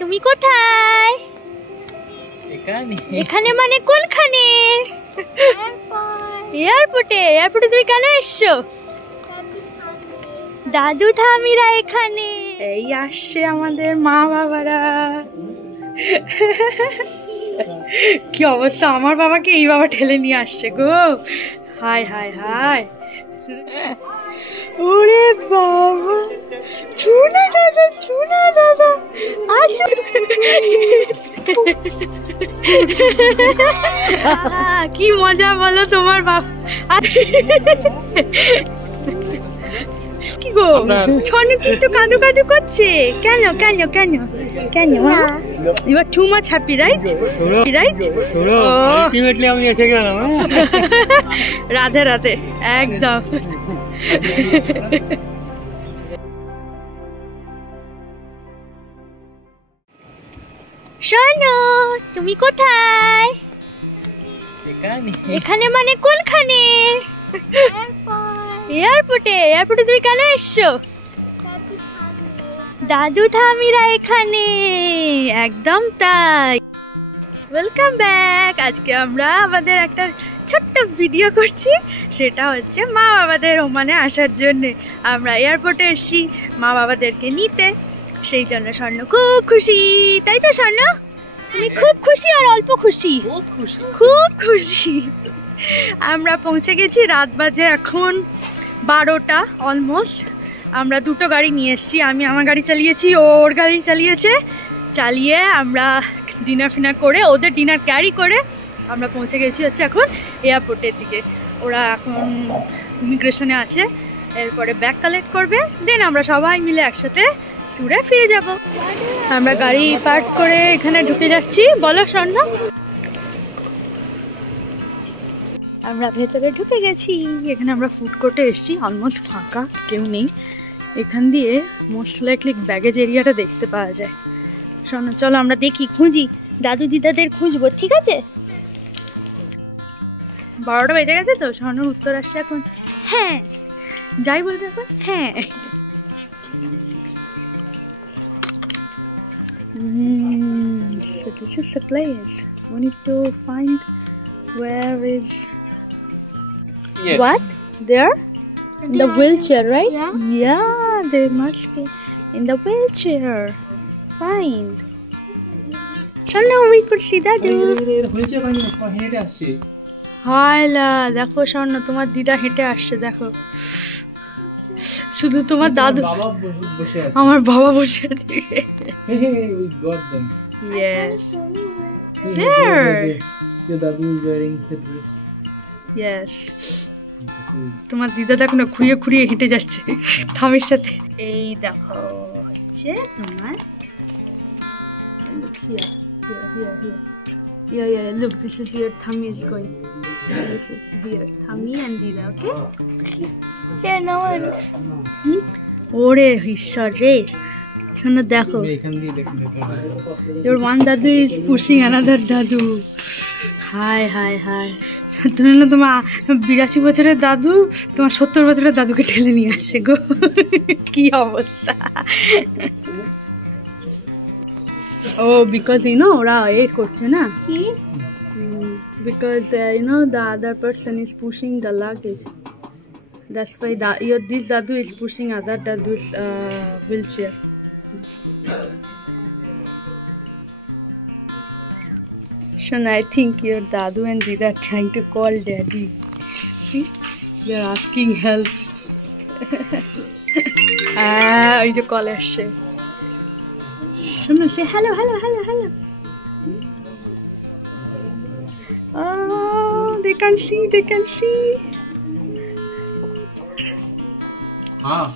তুমি কোথায়? এখানে মানে কোনখানে? এয়ারপোর্টে। এয়ারপোর্টে তুমি কেন এসছো? দাদু ঠামিরা এখানে। এই আসছে আমাদের মা বাবারা। কি অবস্থা, আমার বাবাকে এই বাবা ঠেলে নিয়ে আসছে গো। Hi hi high. ওরে বাবা, চুনা দাদা, চুনা দাদা আসো। কি মজা বলো তোমার বাবা। কি গো ছনু কিন্তু কাঁদু কাঁদু করছে কেন কেন কেন কেন? You are too much happy, right? Right? Ultimately আমি এসে গেলাম। রাধে রাধে একদম। শোনো, তুমি কোথায়? এখানে মানে কোনখানে? এয়ারপোর্টে। এয়ারপোর্টে তুমি কেন এসছো? দাদু ঠামিরা এখানে। একদম তাই। Welcome back. আজকে আমরা আমাদের একটা ছোট্ট ভিডিও করছি, সেটা হচ্ছে মা বাবাদের ওমানে আসার জন্য। আমরা এয়ারপোর্টে এসেছি মা বাবাদেরকে নিতে, সেই জন্য স্বর্ণ খুব খুশি। তাই তো স্বর্ণ? তুমি খুব খুশি আর অল্প খুশি? খুব খুশি। আমরা পৌঁছে গেছি, রাত বাজে এখন 12টা অলমোস্ট। আমরা দুটো গাড়ি নিয়ে এসেছি, আমি আমার গাড়ি চালিয়েছি, ওর গাড়ি চালিয়ে আমরা ডিনার ফিনার করে, ওদের ডিনার ক্যারি করে আমরা পৌঁছে গেছি হচ্ছে এখন এয়ারপোর্টের দিকে। ওরা এখন ইমিগ্রেশনে আছে, এরপরে ব্যাগ কালেক্ট করবে, দেন আমরা সবাই মিলে একসাথে সুরে ফিরে যাব। আমরা গাড়ি পার্ক করে এখানে ঢুকে যাচ্ছি। বলো স্বর্ণ। আমরা ভেতরে ঢুকে গেছি। এখানে আমরা ফুড কোর্টে এসেছি, অলমোস্ট ফাঁকা, কেউ নেই। এখান দিয়ে মোস্ট লাইকলি ব্যাগেজ এরিয়াটা দেখতে পাওয়া যায়। শোনো চলো আমরা দেখি, খুঁজি, দাদু দিদাদের খুঁজবো, ঠিক আছে? 12টা বেজে গেছে তো, স্বর্ণর উত্তর আসছে এখন হ্যাঁ। যাই বলতে এখন হ্যাঁ। So this is the place. We need to find where is what? There? In the wheelchair, right? Yeah, they must be in the wheelchair. Fine. Shana, we could see that. হায়লা, দেখো স্বর্ণ, তোমার দিদা হেঁটে আসছে, দেখো। শুধু তোমার দাদু, আমার বাবা বসে আছে। Yes. There. Your dadu is wearing headdress. Yes. তোমার দিদা দেখো না, খুঁড়িয়ে খুঁড়িয়ে হেঁটে যাচ্ছে থামির সাথে। এই দেখো হচ্ছে তোমার, here. Look, this is where Thummy is going. This is here, Thummy and Dida, okay? Yeah, no one. ওরে ঈশ্বর রে, শোনো দেখো, your one dadu is pushing another dadu. High hi high. তুমি না তোমার 82 বছরের দাদু তোমার 70 বছরের দাদুকে ঠেলে নিয়ে আসছে গো। কি অবস্থা। ও বিকজ ওরা এ করছে না, because the other person is pushing the luggage. That's why this dadu is pushing other dadu's wheelchair. Shana, I think your dadu and dida are trying to call daddy. See, they are asking help. এই যে call আসছে। Shana, say hello. Oh, they can see. हाँ,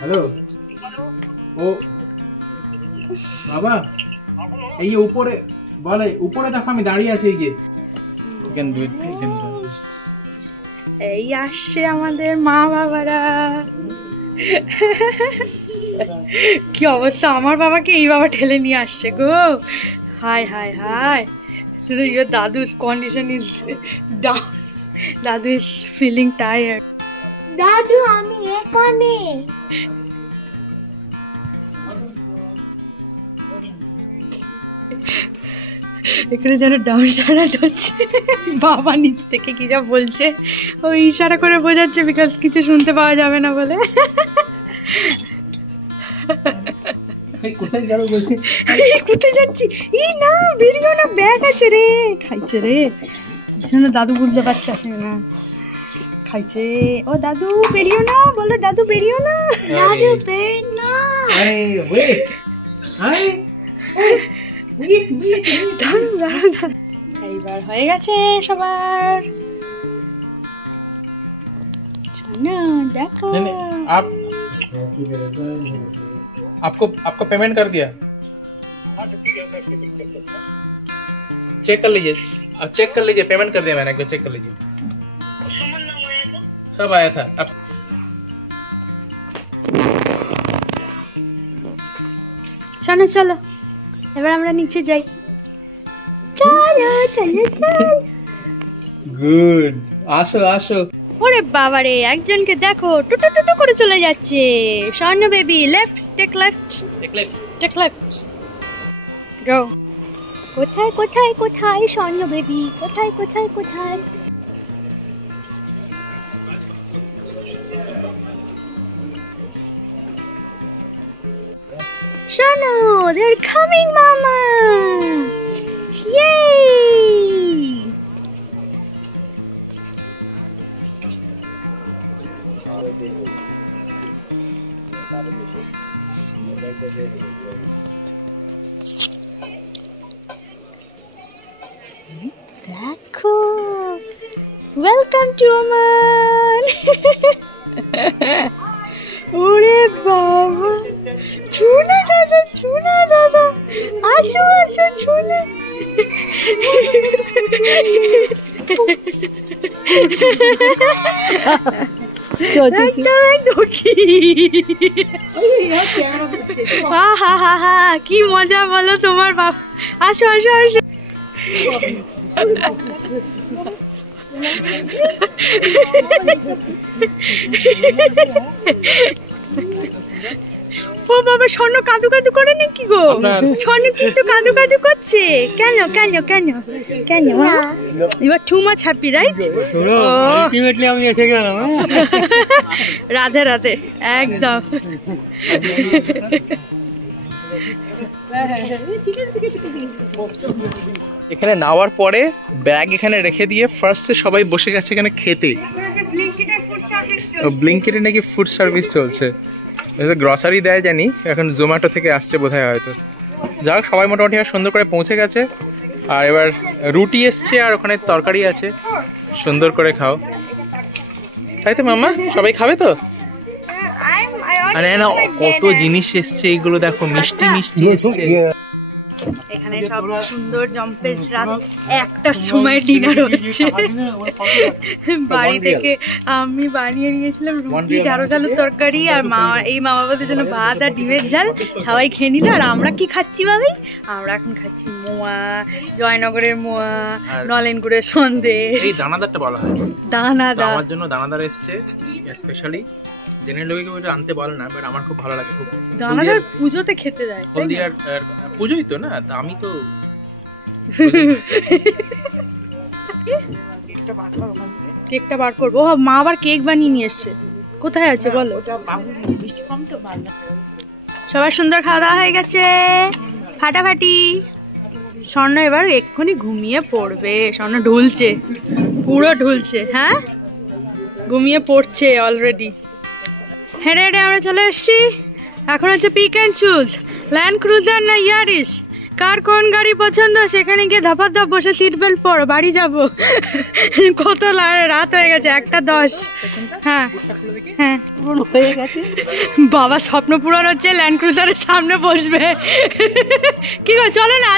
hello. ओ, बाबा, ये ऊपरे देखो আমি দাঁড়িয়ে আছি এই যে। You can do it. এই আসছে আমাদের মা বাবারা। কি অবস্থা, আমার বাবাকে এই বাবা ঠেলে নিয়ে আসছে গো। Hi hi hi. Your dadu's condition is down. Dadu is feeling tired. দাদু আমি এখানে। এখানে যেন ডাউসারা হচ্ছে, বাবা নিচ থেকে কি যা বলছে ওই ইশারা করে বোঝাচ্ছে, বিকজ কিছু শুনতে পাওয়া যাবে না বলে। কোথায় যাবো বলছি? কোথায় যাচ্ছি? এই না বেরিও না, ব্যাগ আছে রে, খাইছে রে। দাদু বুঝতে পারছে না, খাইছে। ও দাদু বেরিও না, বলো দাদু বেরিও না, দাদু বের না। এইবার হয়ে গেছে সবার। দেখো आपको पेमेंट कर दिया? चेक कर लीजिए, अब चेक कर लीजिए, पेमेंट कर दिया मैंने, एक बार चेक कर लीजिए। सब आया था। अब শোনো চলো এবার আমরা নিচে যাই। চলো চলো চলো। गुड, আসো আসো। ওরে বাবারে, একজনকে দেখো টুটু টুটু করে চলে যাচ্ছে। Swarna baby, left, take left, take left, go. কোথায় কোথায় কোথায় স্বর্ণ বেবি, কোথায় কোথায় কোথায়? শোনো, they're coming, mama. Yay! দেখো, ওয়েলকাম টু ওমান। ওরে বাবা, ছুনা দাদা, ছুনা দাদা, আসো আসো ছুনা। কি মজা বলো তোমার বাপ। আসো আসো আসো। ও বাবা, স্বর্ণ কাদু কাদু করে নাকি গো? স্বর্ণ কিন্তু কাদু কাদু করছে কেন কেন কেন কেন? এবার too much happy, right? Ultimately আমি এসে গেলাম। রাধে রাধে, একদম। এখানে নাওয়ার পরে ব্যাগ এখানে রেখে দিয়ে ফার্স্টে সবাই বসে গেছে এখানে খেতে। ব্লিঙ্কিটে নাকি ফুড সার্ভিস চলছে, গ্রসারি দেয় জানি, এখন জোম্যাটো থেকে আসছে বোধহয় হয়তো। যাই হোক, সবাই মোটামুটি সুন্দর করে পৌঁছে গেছে। আর এবার রুটি এসছে আর ওখানে তরকারি আছে, সুন্দর করে খাও, তাই তো মাম্মা? সবাই খাবে তো? আরে না, কত জিনিস এসছে, এইগুলো দেখো, মিষ্টি মিষ্টি এসছে। এখানে সব সুন্দর জম্পেশ, রাত 1টার সময় ডিনার হচ্ছে। বাড়ি থেকে আমি বানিয়ে নিয়েছিলাম রুটি, ঢেঁড়স আলুর তরকারি, আর এই মা বাবাদের জন্য ভাত আর ডিমের ঝাল। সবাই খেয়ে নিল। আর আমরা কি খাচ্ছি ভাবি? আমরা এখন খাচ্ছি মোয়া, জয়নগরের মোয়া, নলেনগুড়ের সন্দেশ। এই দানাদারটা বলা হয় দানাদার, আমার জন্য দানাদার এসছে স্পেশালি। জেনের লোকে ওটা আনতে বলে না, বাট আমার খুব ভালো লাগে। খুব দানাদার পুজোতে খেতে দেয়। হলদিয়ার পুজোই তো না, তা আমি তো কেকটা বার করবো। মা আবার কেক বানিয়ে নিয়ে এসছে। কোথায় আছে বলো? সবার সুন্দর খাওয়া দাওয়া হয়ে গেছে, ফাটাফাটি। স্বর্ণ এবার এক্ষুনি ঘুমিয়ে পড়বে। স্বর্ণ ঢুলছে, পুরো ঢুলছে। হ্যাঁ, ঘুমিয়ে পড়ছে অলরেডি। হেঁটে হেঁটে আমরা চলে এসছি। এখন হচ্ছে pick and choose, land cruiser না ইয়ারিস, কার কোন গাড়ি পছন্দ সেখানে গিয়ে ধাপার ধাপ বসে সিট বেল্ট পর বাড়ি যাবো। কত রাত হয়ে গেছে, 1:10। হ্যাঁ হ্যাঁ, হয়ে গেছে। বাবা স্বপ্ন পূরণ হচ্ছে, ল্যান্ড ক্রুজারের সামনে বসবে। কি গো, চলো না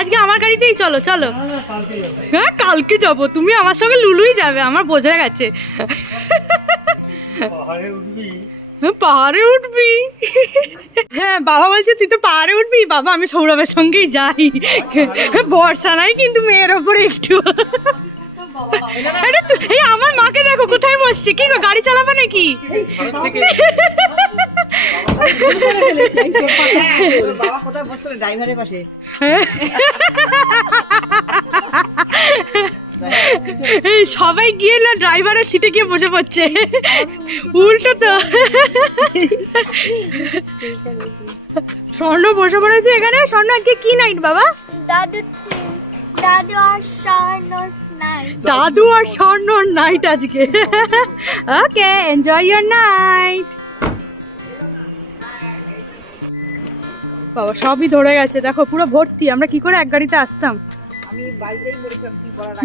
আজকে আমার গাড়িতেই চলো। চলো, হ্যাঁ কালকে যাবো। তুমি আমার সঙ্গে লুলুই যাবে, আমার বোঝা গেছে। পাহাড়ে উঠবি? হ্যাঁ, বাবা বলছে তুই তো পাহাড়ে উঠবি। বাবা আমি সৌরভের সঙ্গেই যাই, বর্ষা নাই কিন্তু মেয়ের ওপরে একটু। এই আমার মাকে দেখো কোথায় বসছে। কি গো, গাড়ি চালাবে নাকি? বাবা কোথায় বসে ড্রাইভারের পাশে? এই সবাই গিয়ে না ড্রাইভারের সিটে গিয়ে বসে পড়ছে, উল্টো তো। স্বর্ণ বসে পড়েছে এখানে। স্বর্ণ আজকে কি নাইট বাবা? দাদু আর স্বর্ণর নাইট। দাদু আর স্বর্ণর নাইট আজকে। ওকে, এনজয় ইয়োর নাইট। বাবা সবই ধরে গেছে, দেখো পুরো ভর্তি। আমরা কি করে এক গাড়িতে আসতাম? আমি বাড়িতেই বলেছিলাম কি বলা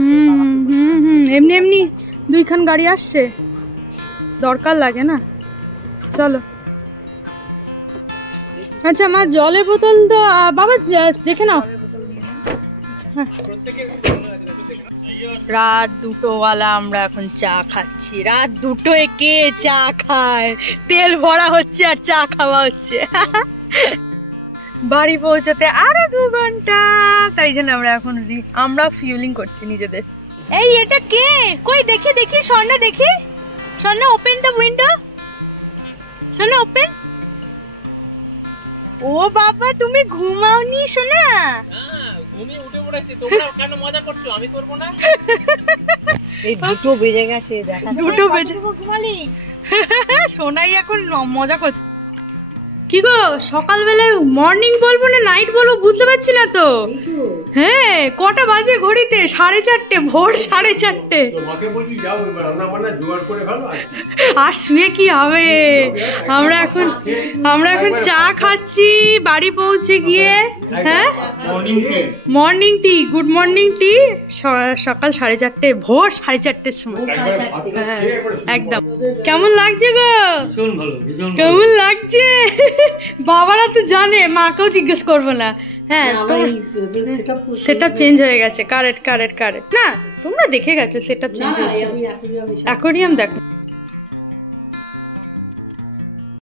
এমনি এমনি দুইখান গাড়ি আসছে, দরকার লাগে না। চলো। আচ্ছা মা, জলের বোতল তো বাবা দেখে নাও। রাত 2টোবেলা আমরা এখন চা খাচ্ছি। রাত 2টোয় কে চা খায়? তেল ভরা হচ্ছে আর চা খাওয়া হচ্ছে। বাড়ি পৌঁছতে আরো 2 ঘন্টা, তাই জন্য আমরা ফিউলিং করছি নিজেদের। এই এটা কে? কই দেখি দেখি স্বর্ণ, দেখি স্বর্ণ, ওপেন দ্য উইন্ডো। স্বর্ণ ওপেন। ও বাবা, তুমি ঘুমাওনি সোনা? ঘুমিয়ে উঠে পড়েছি। তোমরা কেন মজা করছো? আমি করবো না? এই 2টো বেজে গেছে, দেখা 2টো বেজে ঘুমালি? সোনাই এখন মজা করছে। কি গো, সকালবেলায় মর্নিং বলবো না নাইট বলবো বুঝতে পারছি না তো। হ্যাঁ, কটা বাজে ঘড়িতে? 4:30, ভোর 4:30। তোমাকে বলি যাও, এবার রান্না বান্না জোগাড় করে ফেলো। আর শুয়ে কি হবে? আমরা এখন চা খাচ্ছি বাড়ি পৌঁছে গিয়ে। হ্যাঁ, মর্নিং টি, গুড মর্নিং টি। সকাল 4:30, ভোর 4:30 সময়। হ্যাঁ একদম। কেমন লাগছে গো? কেমন লাগছে? বাবারা তো জানে, মাকেও জিজ্ঞেস করবো না। হ্যাঁ, সেটা চেঞ্জ হয়ে গেছে। কারেক্ট না, তোমরা দেখে গেছো সেটা চেঞ্জ হয়েছে। অ্যাকোয়ারিয়াম দেখো।